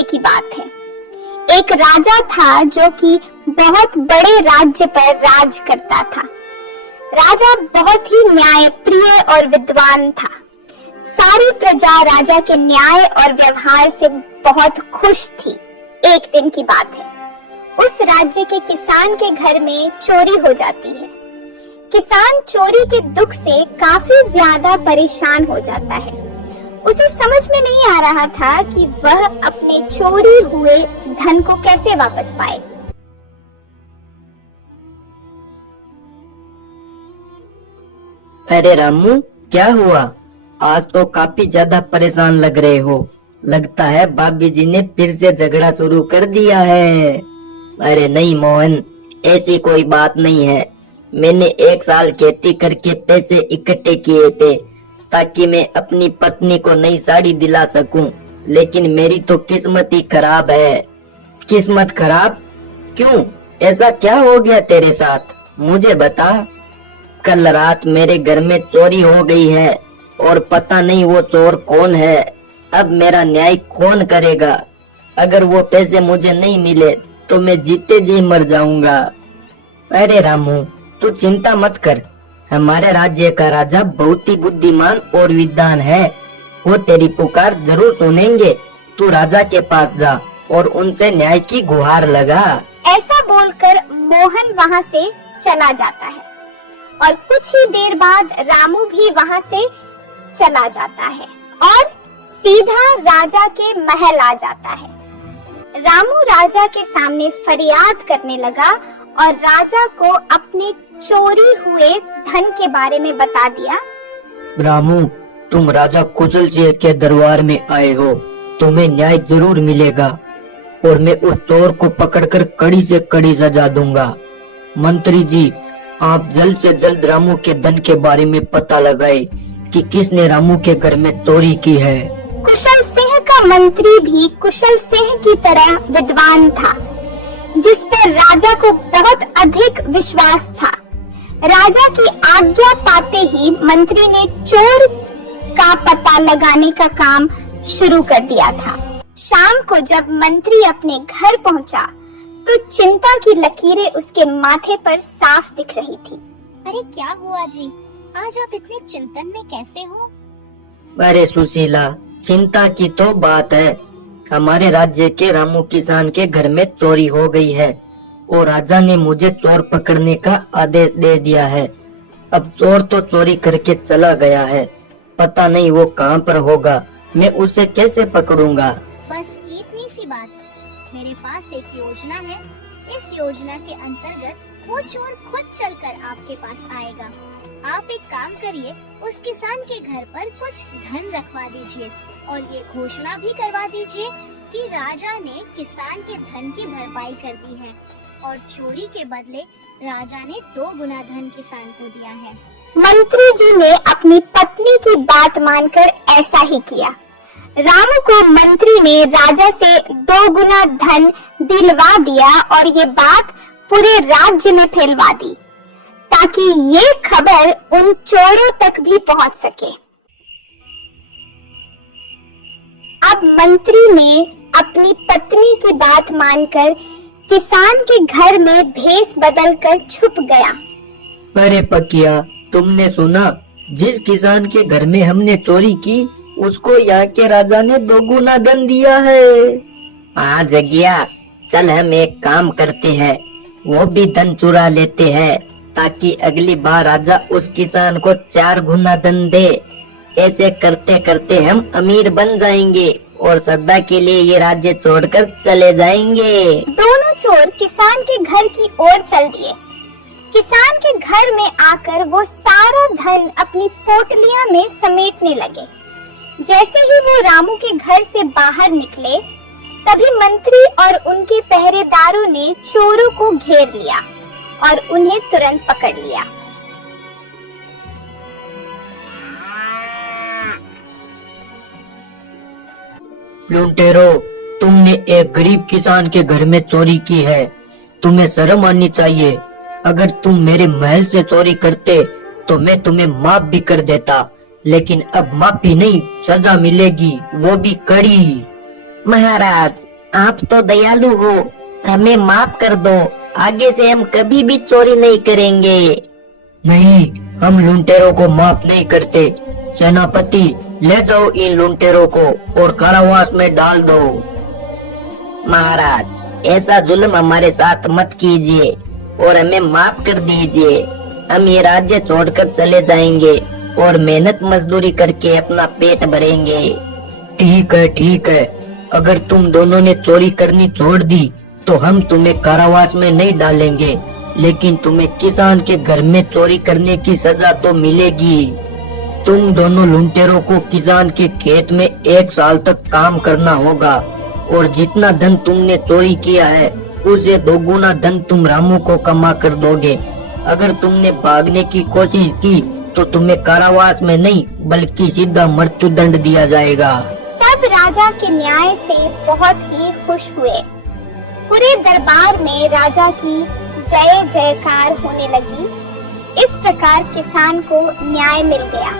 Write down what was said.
पहले की बात है। एक राजा था जो कि बहुत बड़े राज्य पर राज करता था। राजा बहुत ही न्यायप्रिय और विद्वान था। सारी प्रजा राजा के न्याय और व्यवहार से बहुत खुश थी। एक दिन की बात है, उस राज्य के किसान के घर में चोरी हो जाती है। किसान चोरी के दुख से काफी ज्यादा परेशान हो जाता है। उसे समझ में नहीं आ रहा था कि वह अपने चोरी हुए धन को कैसे वापस पाए। अरे रामू, क्या हुआ? आज तो काफी ज्यादा परेशान लग रहे हो। लगता है भाभी जी ने फिर से झगड़ा शुरू कर दिया है। अरे नहीं मोहन, ऐसी कोई बात नहीं है। मैंने 1 साल खेती करके पैसे इकट्ठे किए थे ताकि मैं अपनी पत्नी को नई साड़ी दिला सकूं, लेकिन मेरी तो किस्मत ही खराब है। किस्मत खराब? क्यों? ऐसा क्या हो गया तेरे साथ? मुझे बता। कल रात मेरे घर में चोरी हो गई है और पता नहीं वो चोर कौन है। अब मेरा न्याय कौन करेगा? अगर वो पैसे मुझे नहीं मिले तो मैं जीते जी मर जाऊंगा। अरे रामू, तू चिंता मत कर। हमारे राज्य का राजा बहुत ही बुद्धिमान और विद्वान है। वो तेरी पुकार जरूर सुनेंगे। तू राजा के पास जा और उनसे न्याय की गुहार लगा। ऐसा बोलकर मोहन वहाँ से चला जाता है और कुछ ही देर बाद रामू भी वहाँ से चला जाता है और सीधा राजा के महल आ जाता है। रामू राजा के सामने फरियाद करने लगा और राजा को अपने चोरी हुए धन के बारे में बता दिया। रामू, तुम राजा कुशल सिंह के दरबार में आए हो। तुम्हें न्याय जरूर मिलेगा और मैं उस चोर को पकड़कर कड़ी से कड़ी सजा दूंगा। मंत्री जी, आप जल्द से जल्द रामू के धन के बारे में पता लगाए कि किसने रामू के घर में चोरी की है। कुशल सिंह का मंत्री भी कुशल सिंह की तरह विद्वान था, जिस पर राजा को बहुत अधिक विश्वास था। राजा की आज्ञा पाते ही मंत्री ने चोर का पता लगाने का काम शुरू कर दिया था। शाम को जब मंत्री अपने घर पहुंचा तो चिंता की लकीरें उसके माथे पर साफ दिख रही थी। अरे क्या हुआ जी? आज आप इतने चिंतन में कैसे हो? अरे सुशीला, चिंता की तो बात है। हमारे राज्य के रामू किसान के घर में चोरी हो गई है और राजा ने मुझे चोर पकड़ने का आदेश दे दिया है। अब चोर तो चोरी करके चला गया है, पता नहीं वो कहाँ पर होगा। मैं उसे कैसे पकड़ूंगा? बस इतनी सी बात। मेरे पास एक योजना है। इस योजना के अंतर्गत वो चोर खुद चलकर आपके पास आएगा। आप एक काम करिए, उस किसान के घर पर कुछ धन रखवा दीजिए और ये घोषणा भी करवा दीजिए कि राजा ने किसान के धन की भरपाई कर दी है और चोरी के बदले राजा ने 2 गुना धन किसान को दिया है। मंत्री जी ने अपनी पत्नी की बात मानकर ऐसा ही किया। रामू को मंत्री ने राजा से 2 गुना धन दिलवा दिया और ये बात पूरे राज्य में फैलवा दी ताकि ये खबर उन चोरों तक भी पहुंच सके। अब मंत्री ने अपनी पत्नी की बात मानकर किसान के घर में भेष बदलकर छुप गया। अरे पकिया, तुमने सुना? जिस किसान के घर में हमने चोरी की उसको यहाँ के राजा ने 2 गुना धन दिया है। हाँ जगिया, चल हम एक काम करते हैं, वो भी धन चुरा लेते हैं ताकि अगली बार राजा उस किसान को 4 गुना धन दे। ऐसे करते करते हम अमीर बन जाएंगे और सदा के लिए ये राज्य छोड़कर चले जाएंगे। दोनों चोर किसान के घर की ओर चल दिए। किसान के घर में आकर वो सारा धन अपनी पोटलियां में समेटने लगे। जैसे ही वो रामू के घर से बाहर निकले, तभी मंत्री और उनके पहरेदारों ने चोरों को घेर लिया और उन्हें तुरंत पकड़ लिया। लुटेरो, तुमने एक गरीब किसान के घर में चोरी की है। तुम्हें शर्म आनी चाहिए। अगर तुम मेरे महल से चोरी करते तो मैं तुम्हें माफ भी कर देता, लेकिन अब माफी नहीं, सजा मिलेगी, वो भी कड़ी। महाराज, आप तो दयालु हो, हमें माफ कर दो। आगे से हम कभी भी चोरी नहीं करेंगे। नहीं, हम लुटेरों को माफ नहीं करते। सेनापति, ले जाओ इन लुटेरों को और कारावास में डाल दो। महाराज, ऐसा जुल्म हमारे साथ मत कीजिए और हमें माफ कर दीजिए। हम ये राज्य छोड़कर चले जाएंगे और मेहनत मजदूरी करके अपना पेट भरेंगे। ठीक है। अगर तुम दोनों ने चोरी करनी छोड़ दी तो हम तुम्हें कारावास में नहीं डालेंगे, लेकिन तुम्हें किसान के घर में चोरी करने की सजा तो मिलेगी। तुम दोनों लुटेरों को किसान के खेत में 1 साल तक काम करना होगा और जितना धन तुमने चोरी किया है उसे 2 गुना धन तुम रामू को कमा कर दोगे। अगर तुमने भागने की कोशिश की तो तुम्हें कारावास में नहीं बल्कि सीधा मृत्युदंड दिया जाएगा। सब राजा के न्याय से बहुत ही खुश हुए। पूरे दरबार में राजा की जय जयकार होने लगी। इस प्रकार किसान को न्याय मिल गया।